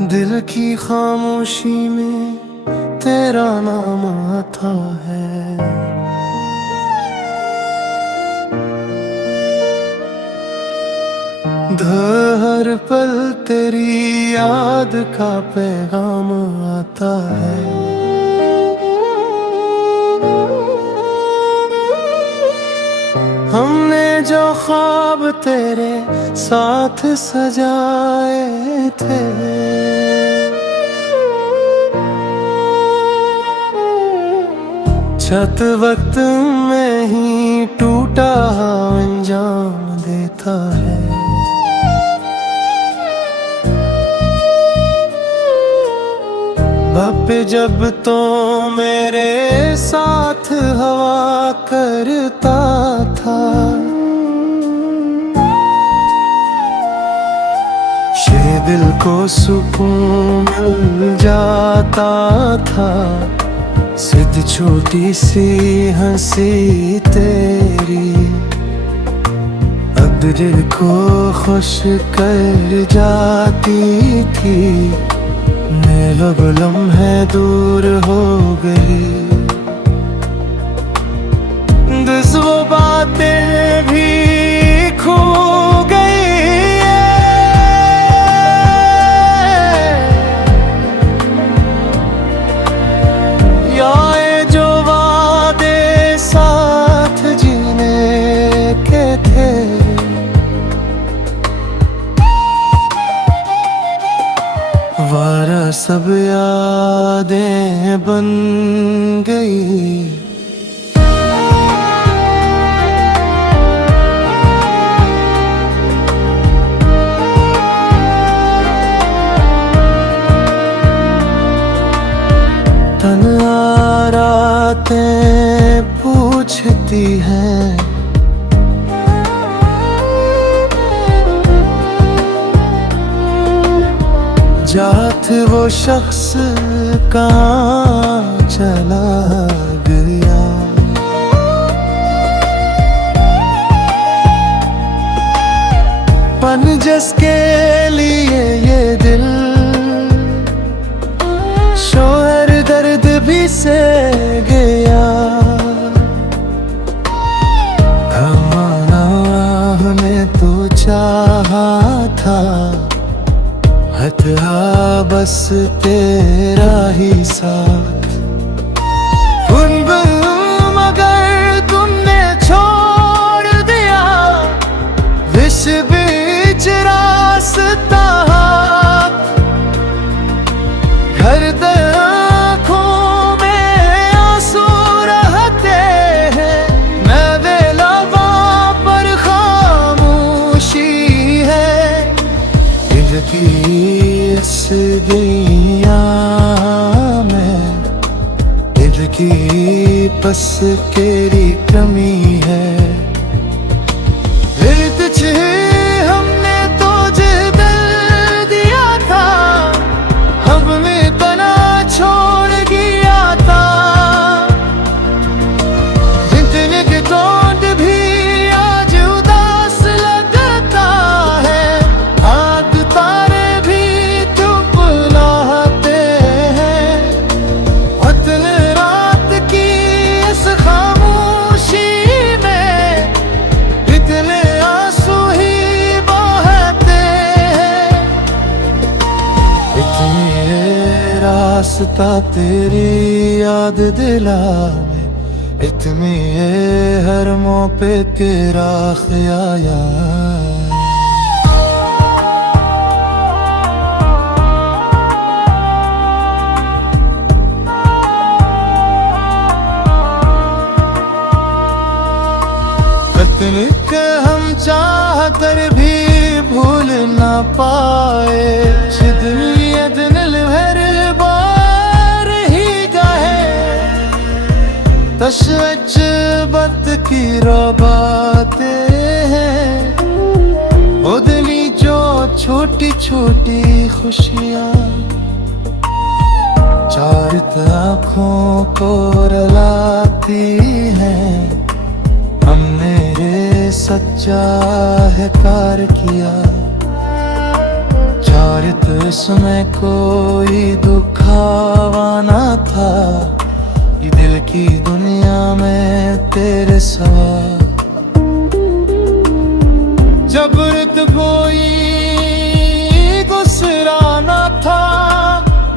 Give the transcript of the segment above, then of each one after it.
दिल की खामोशी में तेरा नाम आता है। हर पल तेरी याद का पैगाम आता है। हमने जो ख्वाब तेरे साथ सजाए थे, छत वक्त में ही टूटा अंजाम देता है। बापे जब तो मेरे साथ हवा करता था, ये दिल को सुकून मिल जाता था। सिद्ध छोटी सी हंसी तेरी अब दिल को खुश कर जाती थी। अब लम्हे दूर हो गई, बस वो बातें भी खो गई। या ये जो वादे साथ जीने के थे, वारा सब यादें बन गई। तन्हा रातें पूछती हैं, जात वो शख्स कहाँ चला गया। पन जिसके लिए ये दिल शोहर दर्द भी से गया। हमने तो चाहा था, था बस तेरा ही साथ। मगर तुमने छोड़ दिया विष बीच रास्ता। घर आँखों में आंसू रहते हैं, मैं बेलबा पर खामोशी है। दिल की इस दुनिया में दिल की बस तेरी कमी है। फिर तुझे हमने तो दिल दिया था, हमने तना छोड़ दिया था। जितने के टोंट भी आज उदास लगता है, हाथ तारे रास्ता तेरी याद दिलावे। इतनी ये हर मौके तेरा ख्याल। इतने के हम चाह कर भी भूल ना पाए। तशविश बत की बातें हैं, उदनी जो छोटी छोटी खुशियाँ चार आँखों को रुलाती हैं। हमने ये सच्चा है कार किया, और तो इसमें कोई दुखावाना था, ये दिल की दुनिया में तेरे सवा। जब रुत कोई गुसराना था,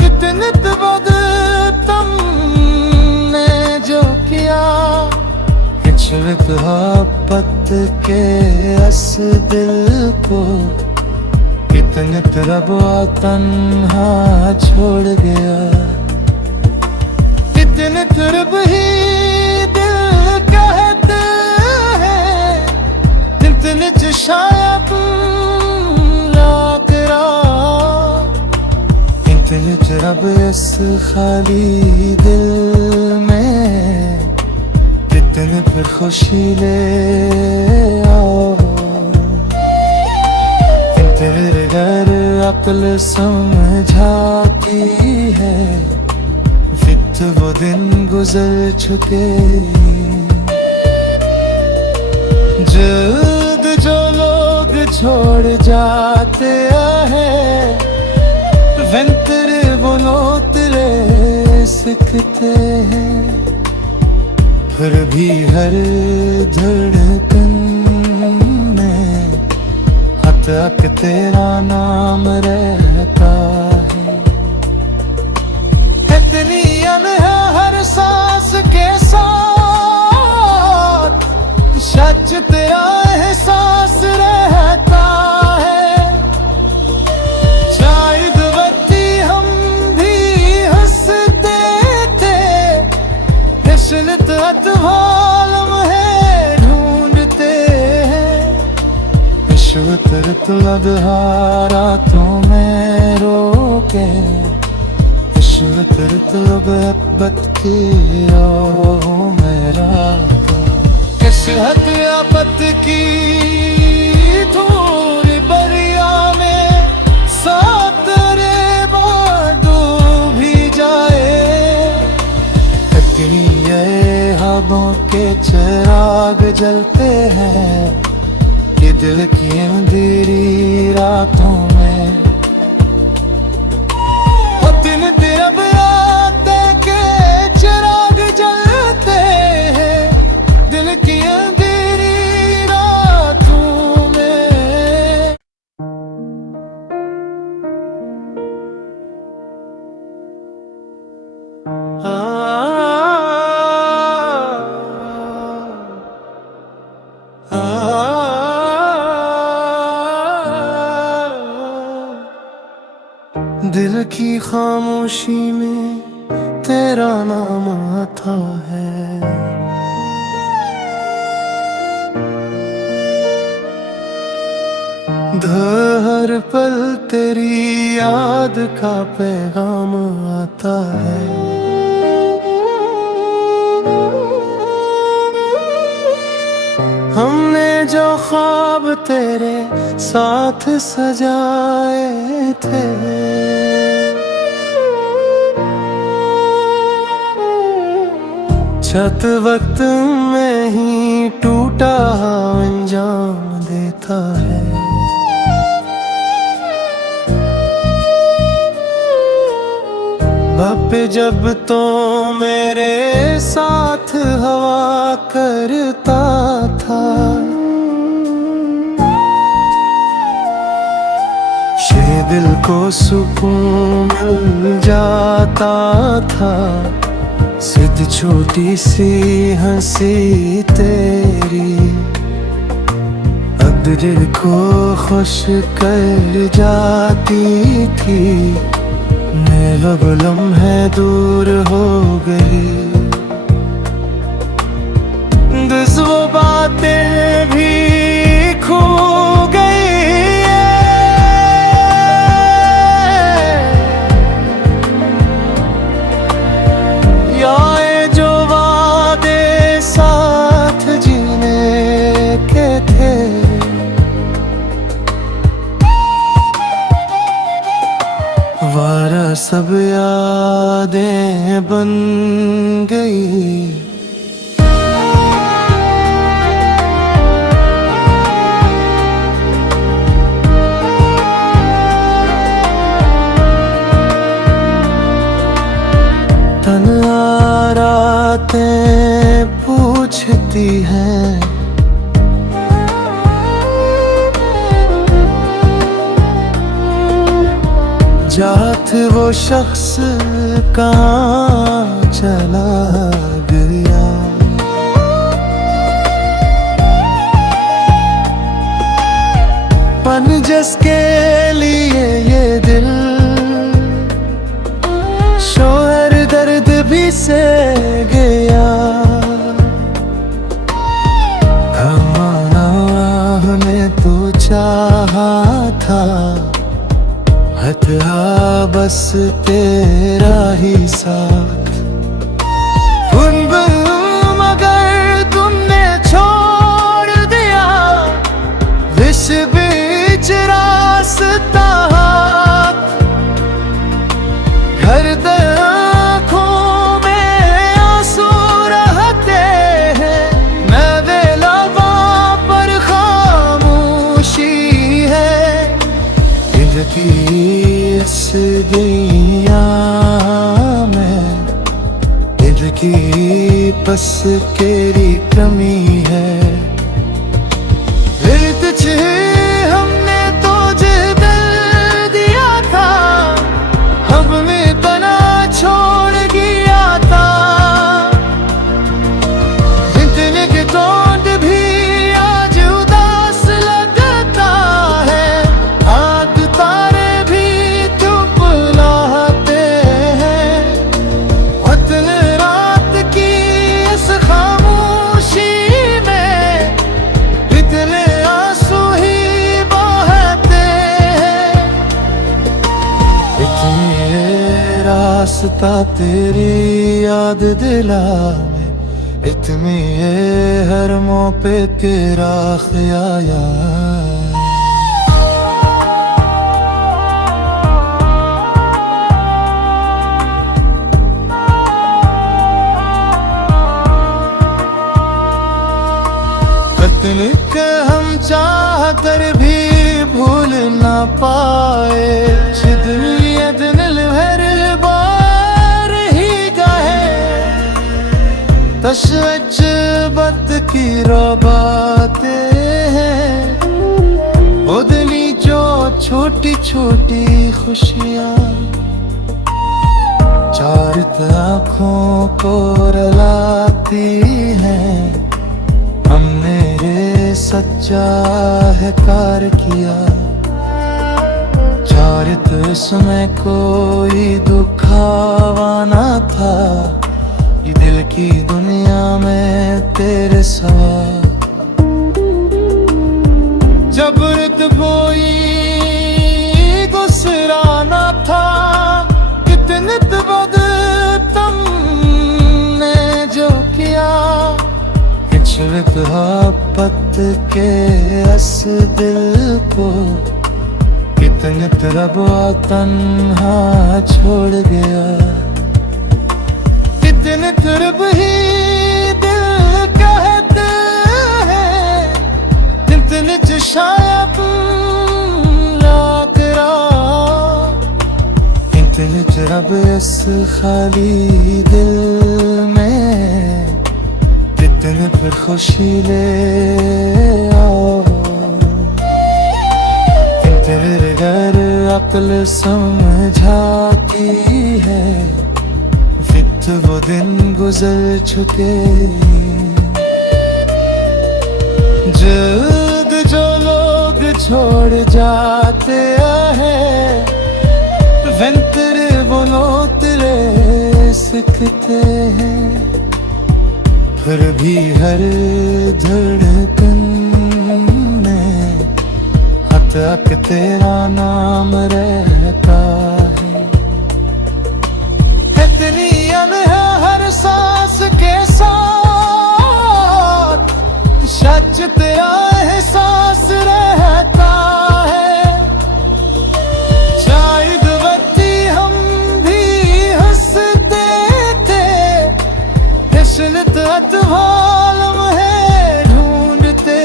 कितने बद तुमने जो किया। हिचरत मोहब्बत के अस दिल को, कितने रब तन्हा छोड़ गया। कितने रब ही दिल कहते हैं, इतने शायद तेरा। इतने रब इस खाली दिल में, इतने फिर खुशी ले आओ। तेरे घर अक्ल समझाती है, फिर वो दिन गुजर चुके। जल्द जो लोग छोड़ जाते हैं, तेरे बोलो तेरे सीखते हैं। फिर भी हर धड़कन तक तेरा नाम रहता है। इतनी अनहा हर सांस के साथ, सच तेरा एहसास रहता है। शायद बत्ती हम भी हंसते थे, फिसलत अतवालम है ढूंढते हैं। तरत लबहारा तुम्हें रोके, तरत मोहब्बत की ओ मेरा। इस हद आपत की धूल बरिया में, साथ रे डूब भी जाए। इतनी ये हबों के चिराग जलते हैं, ये दिल की अंधेरी रातों में। दिन तेरा आते के चिराग जलते हैं, दिल की अंधेरी रातों में। दिल की खामोशी में तेरा नाम आता है। हर पल तेरी याद का पैगाम आता है। हमने जो ख्वाब तेरे साथ सजाए थे, छत वक्त में ही टूटा अंजाम देता है। बापे जब तो मेरे साथ हवा करता था, ये दिल को सुकून मिल जाता था। सिद्ध छोटी सी हंसी तेरी अब दिल को खुश कर जाती थी। मैं वो लम्हे दूर हो गई, दस वो बातें भी खो गई। या ये जो वादे साथ जीने के थे, वारा सब यादें बन गई। बातें पूछती हैं। जात वो शख्स कहाँ चला गया। पन जिसके लिए ये दिल शोहर दर्द भी से गया। हमने तो चाहा था हथा बस तेरा ही साथ। मगर तुमने छोड़ दिया विष बीच रास्ता। घर आँखों में आंसू रहते हैं। मैं लबों पर खामोशी है। दिल की इस दुनिया में दिल की बस तेरी कमी है। हमने तो दिल दिया था हमने तना छोड़ गया था। जितने के टोंट भी आज उदास लगता है। हाथ तारे भी चुप लाते हैं। उतने रात की इस खामोशी में इतने आंसू ही बहते हैं। इतनी रास्ता तेरी याद दिलावे। इतनी हर मुँह पे तेरा ख्याल। के हम चाह कर भी भूल ना पाए। दिल भर बार ही गए तशविश बत की बातें हैं। उदनी जो छोटी छोटी खुशियाँ चार आँखों को रुलाती हैं। हमने ये सच्चा है कार किया। चारित इसमें कोई दुखावा ना था। ये दिल की दुनिया में तेरे सवा जबरत कोई दूसरा ना था। कितने बद तुमने जो किया। मोहब्बत के अस दिल को कितने तरब तन्हा छोड़ गया। कितने तरब ही दिल कहते हैं। कितने शायद लाकरा कितने तरब इस खाली दिल में। कितने फिर खुशी ले आओ। तेरे घर अक्ल समझाती है। फिर वो दिन गुजर चुके। जल्द जो लोग छोड़ जाते हैं तेरे बोलो तेरे सकते हैं। फिर भी हर धड़कन में हद तक तेरा नाम रहता है। इतनी अनहा हर सांस के साथ सच तेरा एहसास रहता है। शायद बत्ती हम भी हंसते थे। इशरत अतवालम है ढूंढते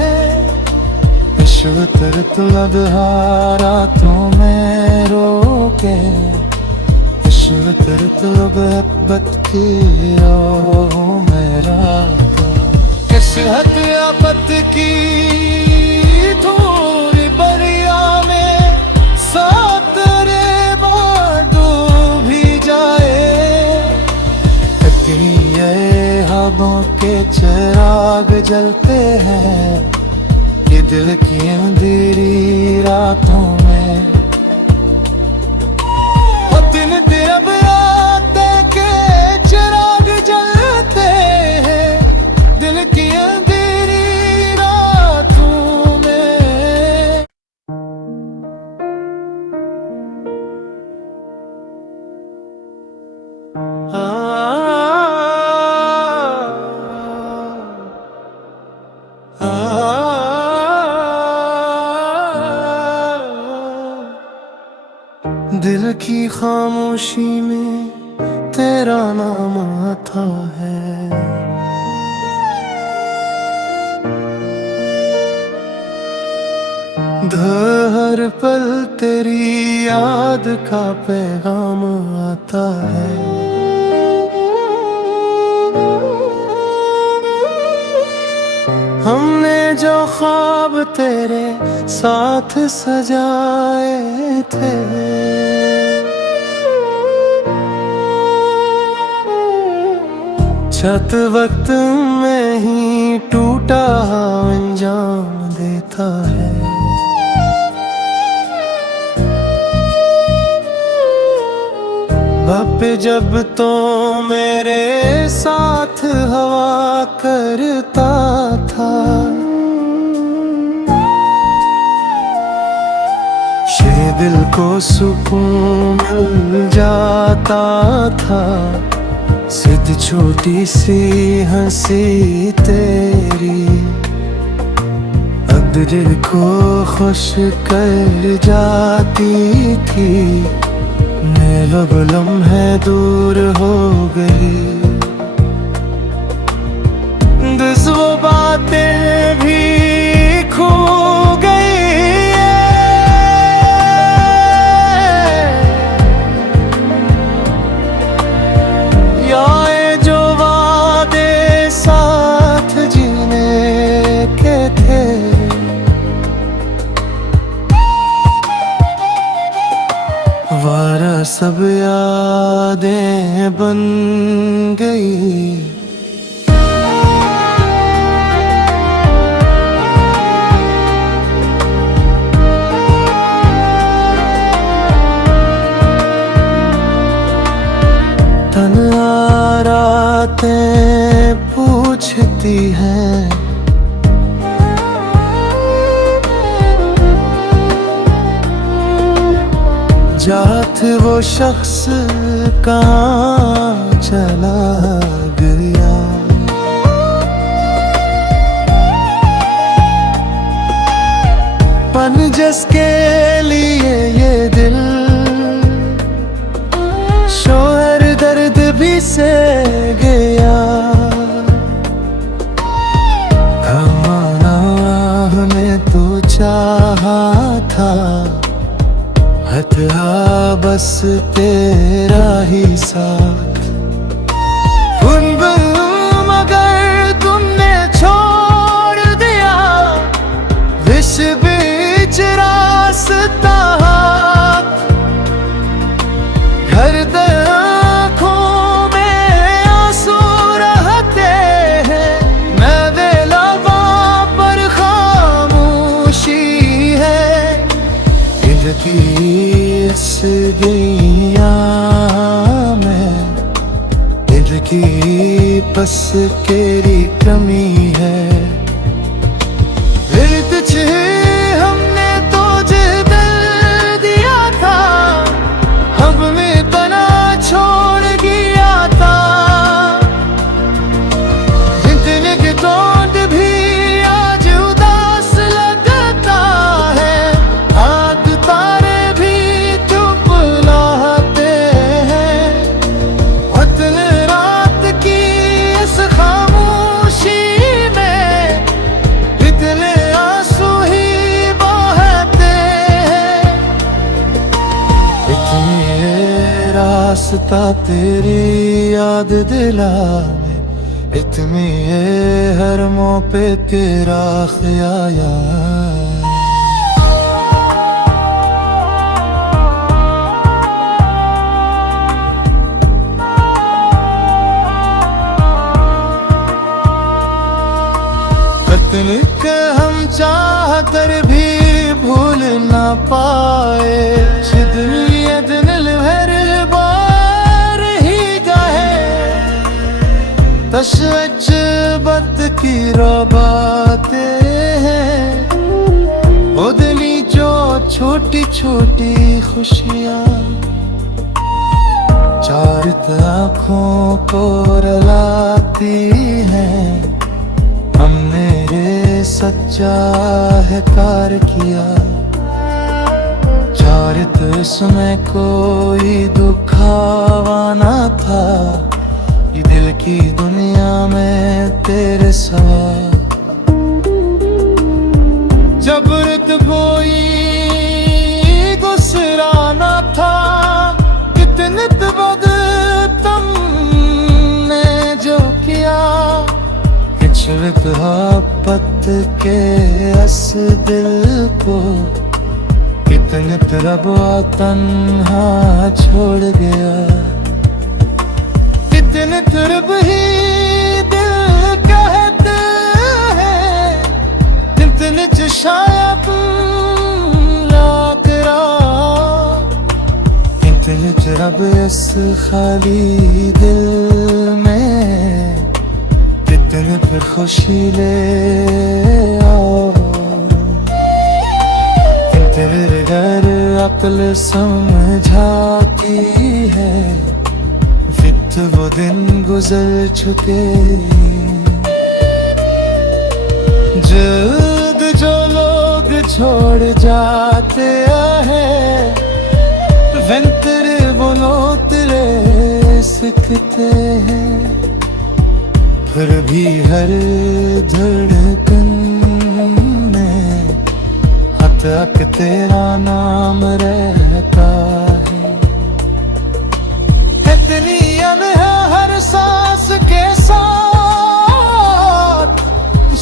हैं। इशरत लदहारा तो मैं रोके। करते मोहब्बत की ओ मेरा किस हद आफत की धूल बरिया में साथ रे बाडू भी जाए। ये हबों के चिराग जलते हैं कि दिल की अंधेरी रातों में। दिन दिन अब आते के चिराग जलते हैं दिल की अंधेरी रातों में। दिल की खामोशी में तेरा नाम आता है। हर पल तेरी याद का पैगाम आता है। हमने जो ख्वाब तेरे साथ सजाए थे छत वक्त में ही टूटा अंजाम देता है। बापे जब तो मेरे साथ हवा करता था ये दिल को सुकून मिल जाता था। सिद्ध छोटी सी हंसी तेरी अब दिल को खुश कर जाती थी। अब लम्हे दूर हो गई दस वो बातें भी खो गई। या जो वादे साथ जीने के थे वारा सब यादें बन गई। तन्हा रातें पूछती हैं जात वो शख्स कहाँ चला गया। पन जिसके लिए ये दिल शोहर दर्द भी से गया। हमें तो चाहा था हथा बस तेरा ही साथ मगर तुमने छोड़ दिया विष बीच रास्ता। घर आँखों में आंसू रहते हैं मैं वेला पर खामोशी है। दिल की इस दुनिया में दिल की बस तेरी कमी है। दिल तुझे हमने तो दिल दिया था हमें तना छोड़ गया था। जितने के टोंट भी आज उदास लगता है हाथ तारे भी चुप लाते हैं। रात की इस खामोशी वास्ता तेरी याद दिलावे, इतनी ये हर मों पे तेरा ख्याल। खत लिख हम चाह कर भी भूल ना पाए, दिल हर बार ही गाहे तशविश बत की बातें हैं, वो दिली जो छोटी छोटी खुशियाँ चार आँखों को रुलाती हैं। हमने रे सच्चा है कार किया, चारित इसमें कोई दुखावा ना था, ये दिल की दुनिया में तेरे सवा। जबरत कोई गुस्साना था, कितने बद तुमने जो किया, छलक पत के अस दिल को, कितने तरब तन्हा छोड़ गया, कितने तरब ही दिल कहते हैं, कितने शायद लाकरा, कितने तरब इस खाली दिल में, कितने फिर खुशी ले आओ। तेरे घर अक्ल समझाती है, फिर वो दिन गुजर चुके। जल्द जो लोग छोड़ जाते हैं, तेरे बोलो तेरे सीखते हैं, फिर भी हर धड़कन तक तेरा नाम रहता है। इतनी अनहा हर सांस के साथ,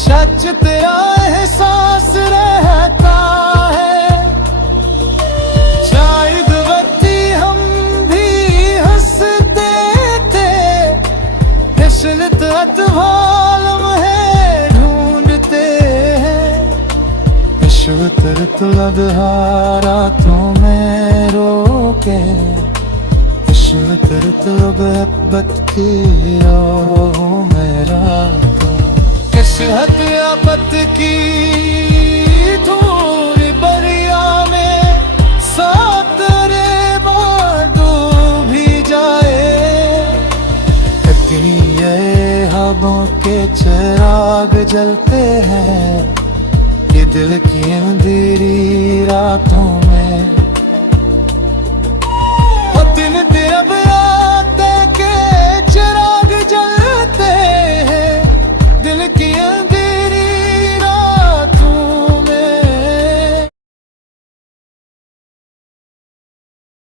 सच तेरा एहसास रहता है। शायद वक्ती हम भी हंसते थे, फिसलत अतवाल में ढूंढते हैं, तरत रातों में रोके, तरत मोहब्बत की मेरा किस हद आफत की थोड़ी बरिया में, साथ रे बादो भी जाए, इतनी ये हबों के चिराग जलते हैं, ये दिल की अंधेरी रातों में।